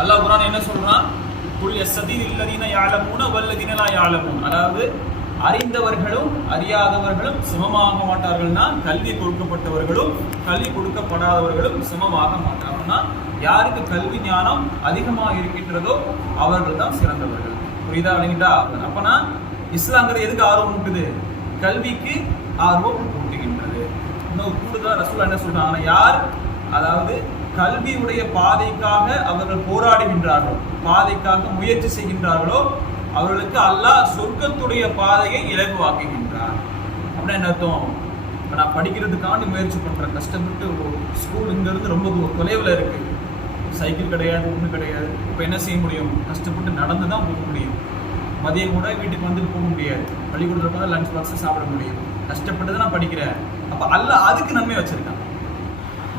அல்லாஹ் குர்ஆன் என்ன சொல்றான்? குல் யஸ்ததீல் இல்லதீன யஅலமூன வல்லதீன லா யஅலமூன். அதாவது அறிந்தவர்களும் அறியாதவர்களும் சமமாக மாட்டார்கள்னா கல்வி கொடுக்கப்பட்டவர்களும் கல்வி கொடுக்கப்படாதவர்களும் சமமாக மாட்டார்கள்னா யாருக்கு கல்வி ஞானம் அதிகமாக இருக்கின்றதோ அவர்கள் தான் சிறந்தவர்கள். புரியுதா? இல்லைங்களா? அப்பனா இஸ்லாம்ங்கிறது எதுக்கு ஆர்வம் ஊட்டுது? கல்விக்கு ஆர்வம் ஊட்டுகின்றது. இன்னும் கூடுதல் ரசூல் என்ன சொல்றாங்கன்னா, யார் அதாவது கல்வியுடைய பாதைக்காக அவர்கள் போராடுகின்றார்களோ, பாதைக்காக முயற்சி செய்கின்றார்களோ, அவர்களுக்கு அல்லாஹ் சொர்க்கத்துடைய பாதையை இலகுவாக்குகின்றார். அப்படின்னா என்ன அர்த்தம்? இப்போ நான் படிக்கிறதுக்காண்டி முயற்சி பண்றேன், கஷ்டப்பட்டு ஸ்கூல் இங்கிருந்து ரொம்ப தொலைவில் இருக்கு, சைக்கிள் கிடையாது, ஒன்றும் கிடையாது. இப்போ என்ன செய்ய முடியும்? கஷ்டப்பட்டு நடந்து தான் போக முடியும். மதியம் கூட வீட்டுக்கு வந்துட்டு போக முடியாது. பள்ளிக்கூடத்தில் போனால் லஞ்ச் பாக்ஸ் சாப்பிட முடியும். கஷ்டப்பட்டு தான் நான் படிக்கிறேன். அப்போ அல்லாஹ் அதுக்கு நன்மை வச்சிருக்கான்.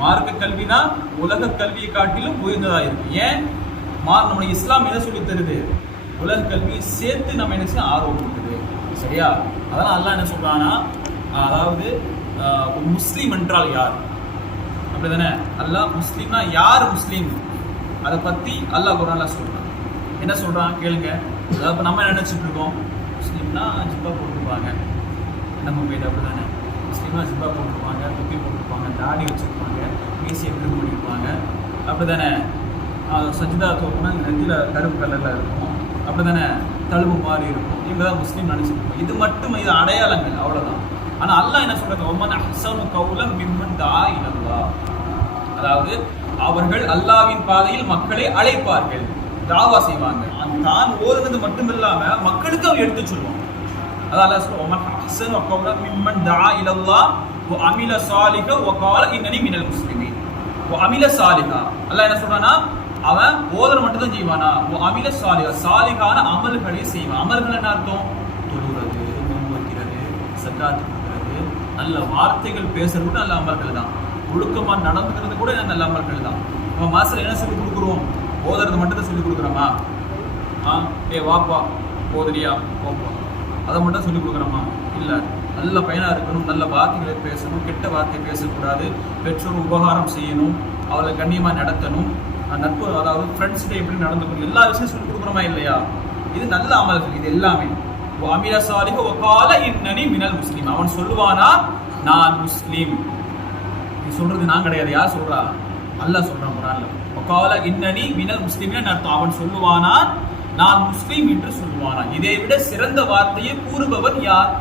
மார்க்க கல்வினா உலக கல்வியை காட்டிலும் உயர்ந்ததாக இருக்கு. ஏன்? நம்முடைய இஸ்லாம் என்ன சொல்லி தருது? உலக கல்வியை சேர்த்து நம்ம என்ன செய்ய ஆர்வம் இருக்குது. சரியா? அதெல்லாம் அல்லாஹ் என்ன சொல்றான்னா, அதாவது முஸ்லீம் என்றால் யார்? அப்படிதானே? அல்லாஹ் முஸ்லீம்னா யார் முஸ்லீம், அதை பத்தி அல்லாஹ் குர்ஆன்ல சொல்றான். என்ன சொல்றான் கேளுங்க. அதாவது நம்ம நினைச்சிட்டு இருக்கோம் முஸ்லீம்னா ஜிப்பா போட்டுருப்பாங்க, நம்ம போயிட்டு அப்படிதானே. முஸ்லீம்னா ஜிப்பா போட்டுருப்பாங்க, தொப்பி போட்டுருப்பாங்க, தாடி வச்சிருப்பாங்க, மீசியை ட்ரிம் பண்ணியிருப்பாங்க, அப்படிதானே. சஜிதா தோப்புனா நெஞ்சில கருப்பு கலர்ல இருக்கும், அப்படிதானே. தழுவு மாதிரி இருக்கும். இவங்க தான் முஸ்லீம் நினைச்சிட்டு இருக்கோம். இது மட்டும் இது அடையாளங்கள், அவ்வளவுதான். ஆனா அல்லாஹ் என்ன சொல்றாங்க? ஒமன் அஹ்ஸனு கௌலம் மிம்மன் தஆ இலல்லாஹ். அதாவது அவர்கள் அல்லாஹ்வின் பாதையில் மக்களை அழைப்பார்கள், தாவா செய்வாங்க. தான் ஓதுனது மட்டும் இல்லாம மக்களுக்கு அவர் எடுத்து சொல்லுவாங்க. அதான் அல்லாஹ் சொல்றான், ஒமன் அஹ்ஸனு கௌலம் மிம்மன் தஆ இலல்லாஹ் வ அமில சாலிஹா வ கால இன்னனி மினல் முஸ்லிமீன். வ அமில சாலிஹா, அல்லாஹ் என்ன சொல்றானா, அவன் ஓதனை மட்டும் தான் செய்வானா? அமில சாலிஹா, சாலிஹான அமல்களை செய்வான். அமல்கள் என்ன அர்த்தம்? தொழுகிறது, நோன்பு வைக்கிறது, ஸகாத் கொடுக்கிறது, நல்ல வார்த்தைகள் பேசுறது கூட நல்ல அமல்கள் தான். ஒழுக்கமா நடந்துக்கிறது கூட நல்ல அமல்கள் தான். நம்ம மாஸ்டர் என்ன சொல்லி கொடுக்குறோம்? ஓதுறது மட்டும் தான் சொல்லி கொடுக்குறோமா? வாப்பா ஓதுறியா போப்பா, அதை மட்டும் சொல்லி கொடுக்குறோமா? இல்லை. நல்ல பையனாக இருக்கணும், நல்ல வார்த்தைகளை பேசணும், கெட்ட வார்த்தை பேசக்கூடாது, பெற்றோர் உபகாரம் செய்யணும், அவளை கண்ணியமாக நடத்தணும், நட்பு அதாவது ஃப்ரெண்ட்ஸ்கிட்ட எப்படி நடந்துக்கணும், எல்லா விஷயம் சொல்லி கொடுக்குறோமா இல்லையா? இது நல்ல அமல்கள். இது எல்லாமே அமீர சாலிஹ வ கால இன்னனி மினல் முஸ்லிம். அவன் சொல்லுவானா நான் முஸ்லீம். நீ சொல்றது நான் கிடையாது. யார் சொல்றா? அல்லாஹ் சொல்றான் குர்ஆன்ல. வ கால இன்னனி மினல் முஸ்லிமின் அர்த்தம் அவன் சொல்லுவானா நான் முஸ்லீம் என்று சொல்லுவானா. இதை விட சிறந்த வார்த்தையை கூறுபவன் யார்?